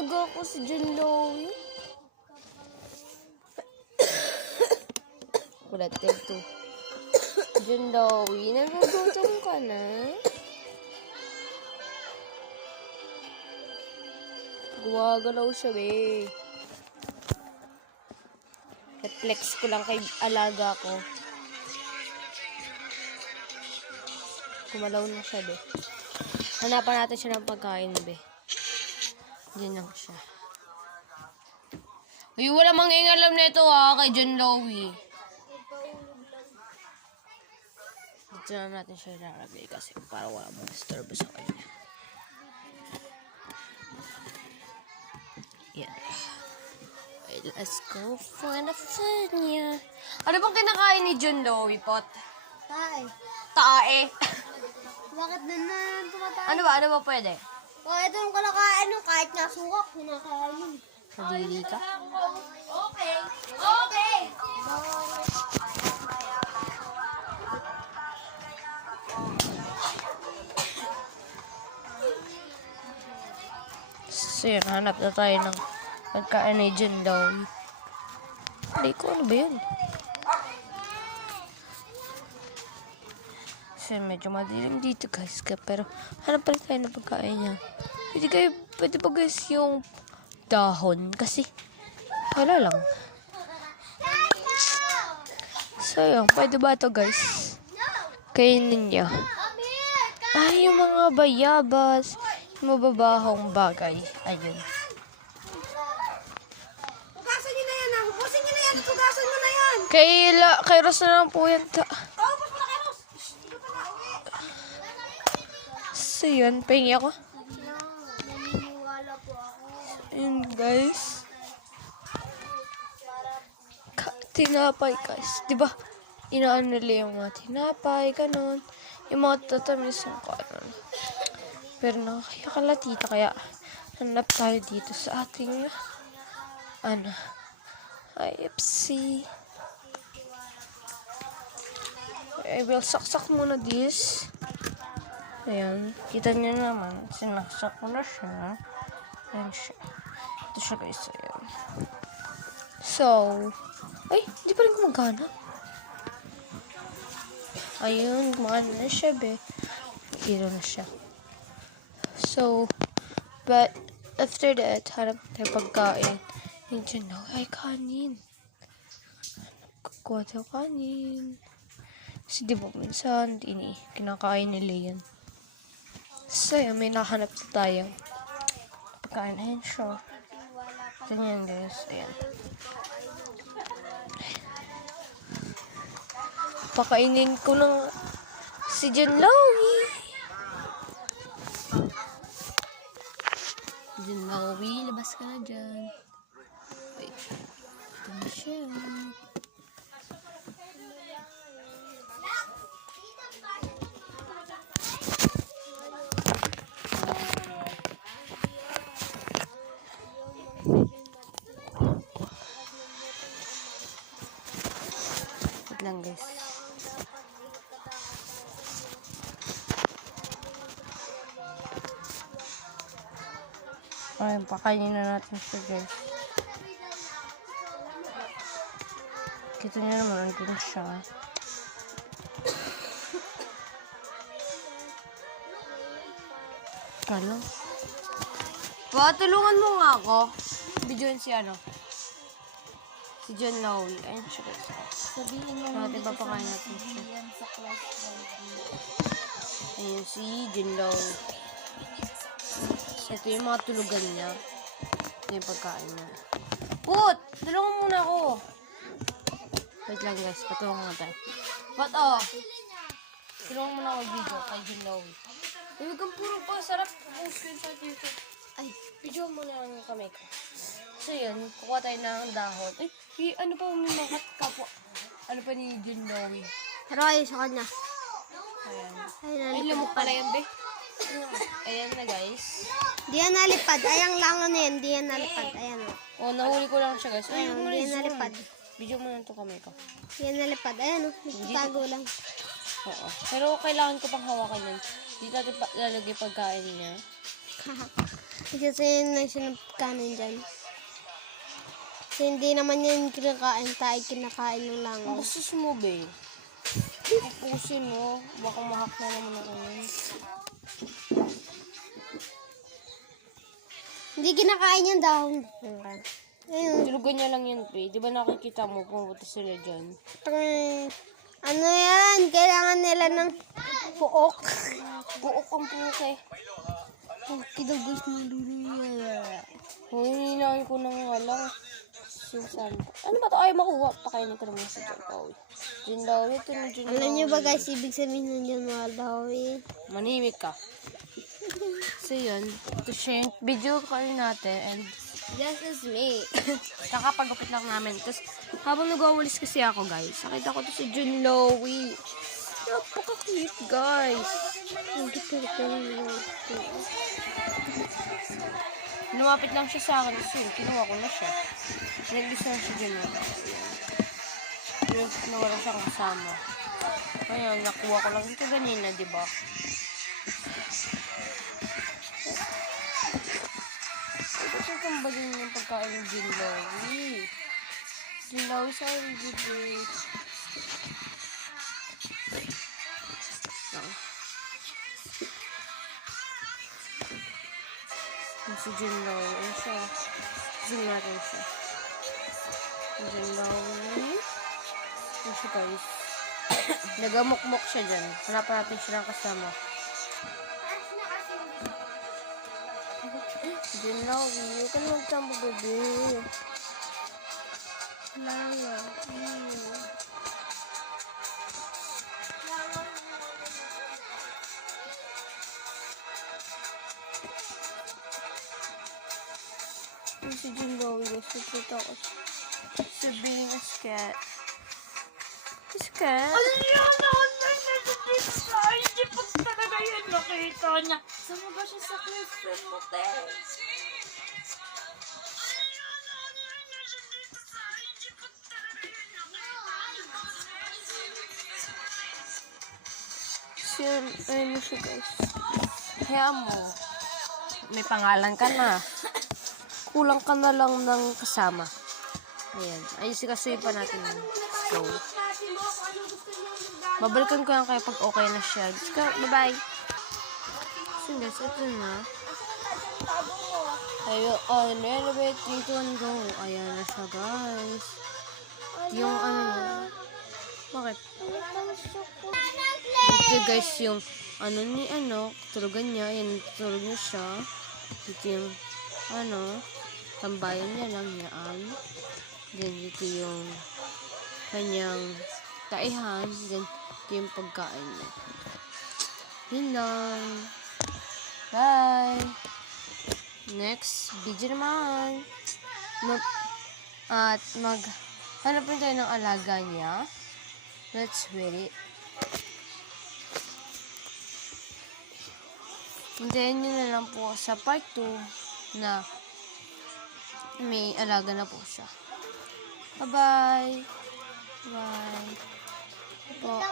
aga ko si John Lowy. Kulat to. John Lowy, nagugutom ka na? Gumagalaw siya, be. Reflex ko lang kay alaga ko. Kumalaw na siya, be. Hanapan natin siya ng pagkain, be. Diyan lang siya. Uy, wala mangingalam nito kay John Lowy. Dito na natin siya ilalagay kasi para wala mong disturb sa kanya. Yan. Okay, let's go for the fun, yeah. Ano bang kinakain ni John Lowy, Pot? Tay, Tae. bakit na tumatay? Ano ba pwede? Ito yung kalakain nyo, kahit nga sukak, kinakain yun. Nadili ka? Okay. So yun, hanap na tayo ng pagkain ni John Lowy. Hindi ko, ano ba yun? So medyo madilim dito guys, pero hanap pa rin tayo ng pagkain niya. Pwede ba guys yung dahon? Kasi wala lang. So yun, pwede ba ito guys? Kainin niya. Ay, yung mga bayabas. Mababahong bagay. Ayun. Hugasan nyo na yan, hugasan nyo na yan, hugasan mo na yan. Kay Ros na lang po yan. So yun, pahingi ako. Naniniwala po ako. Ayun guys. Tinapay guys. Diba? Inaan nila yung mga tinapay, ganun. Yung mga tatamis yung kanon. Pero nakakalatita kaya hanap tayo dito sa ating IFC. I will saksak muna this. Ayan. Kita niyo naman. Sinaksak ko na siya. Ayan siya. Ito siya guys. Ayan. So, ay, hindi pa rin gumagana. Ayun, gumagana na siya, be. Hiro na siya. So, but after that, hanap tayo pagkain. Hindi na, ay, kanin. Kukuha tayo kanin. Kasi di ba minsan, kinakain nila yan. So, yun, may nahanap na tayong pagkain. Ayan siya. Ganyan guys, ayan. Pakainin ko ng si John Lowy. John Lowy, labas ka na dyan. Wait. Ito na siya. Wait lang guys. Ayun, pakainin na natin siya guys. Kita niyo naman, andun siya. Kalo? Tulungan mo nga ako. Bidyoin si si John Lowy. Ayun siya guys. Sabihin mo Natin papakain natin siya. sa class. Ayun si John Lowy. Ito yung mga tulugan niya. Ito yung pagkain niya. Put! Tulungan muna ako. Wait lang guys, patulungan nga tayo. Tulungan muna ako video kay John Lowy. Huwag kang puro pa, sarap. Screenshot YouTube. Ay, video mo na lang yung kamay ko. So yun, kukuha tayo ng dahon. Ay, ano pa may mga kapwa? Ano pa ni John Lowy? Pero ayun sa kanya. Ayan. Ayun, Ay, lumok pala yan, be. Ayan na guys. Di yan nalipad. Ayang langan na yan. Di yan nalipad. Ayan o. Nahuli ko lang siya guys. Ayun, di yan nalipad. Video mo na ito kamay ko. Di yan nalipad. Ayan o. Nagtatago lang. Oo. Pero kailangan ko pang hawakan yan. Dito natin lalagay pagkain niya. Kasi yun na siya ng kanin dyan. Kasi hindi naman yan kinakain, tayo kinakain ng langaw. Gusto mo, babe? Pupusin mo. Baka mahak na naman ako yun. Hindi kinakain yung dahon. Ayun. Tulugan niya lang yun, babe. Di ba nakikita mo, pumunta sila dyan? Ano yan? Kailangan nila ng puok. Buok ang puke. Kinagos ng dulo yan. Hinihinahin ko na nga lang. Sinsan ko. Ano ba to? Ay, makuha. Pakainin ko naman si John Paul. John Dawi, ito na John Alam niyo ba Dawi. guys, ibig sabihin ng John Dawi? Manimik ka. So yun, ito siya yung video call natin and This is me. kakapagupit lang namin. Tapos habang nag-awalis kasi ako guys, nakita ko to si Jun Lowy. Napaka-cute guys. Lumapit lang siya sa akin. Tapos yun, kinuha ko na siya. Nag-list na siya dyan. Yung nawala siyang kasama. Ngayon, nakuha ko lang ito ganina, di ba? Ito kang ba din yung pagkain ng Jinlawi? Jinlawi sa akin, Jinlawi. Yung si Jinlawi. Ano siya? Zoom natin siya. Jinlawi. Ano siya guys? Nagamukmok siya dyan. Hanapan natin siya ng kasama. Jinlawi. Huwag ka na magtambo, bebe. Lala. Si Jinlawi guys. Pupunta ako sa being a scat. Scat? Ano yun? Hindi pa talaga yun nakita niya. Saan mo ba siya sa Christian Motel? Siya, ayun siya guys. Kaya mo, may pangalan ka na. Kulang ka na lang ng kasama. Ayan. Ayusin pa natin yun. So, babalikan ko lang kayo pag okay na siya. Let's go. Bye-bye. So guys, ito na. Ayo, on elevate, 3, 2, 1, go. Ayan na siya guys. Yung ano niya. Bakit? Ito guys yung ano ni ano, tulugan niya. Ayan, tulog niya siya. Ito yung ano, tambayan niya lang yan. Then ito yung kanyang kaihan. Then ito yung pagkain niya. Yun lang. Bye! Next video naman. At hanap rin tayo ng alaga niya. Let's wait it. Hintayin nyo na lang po sa part 2 na may alaga na po siya. Bye-bye! Bye! Po.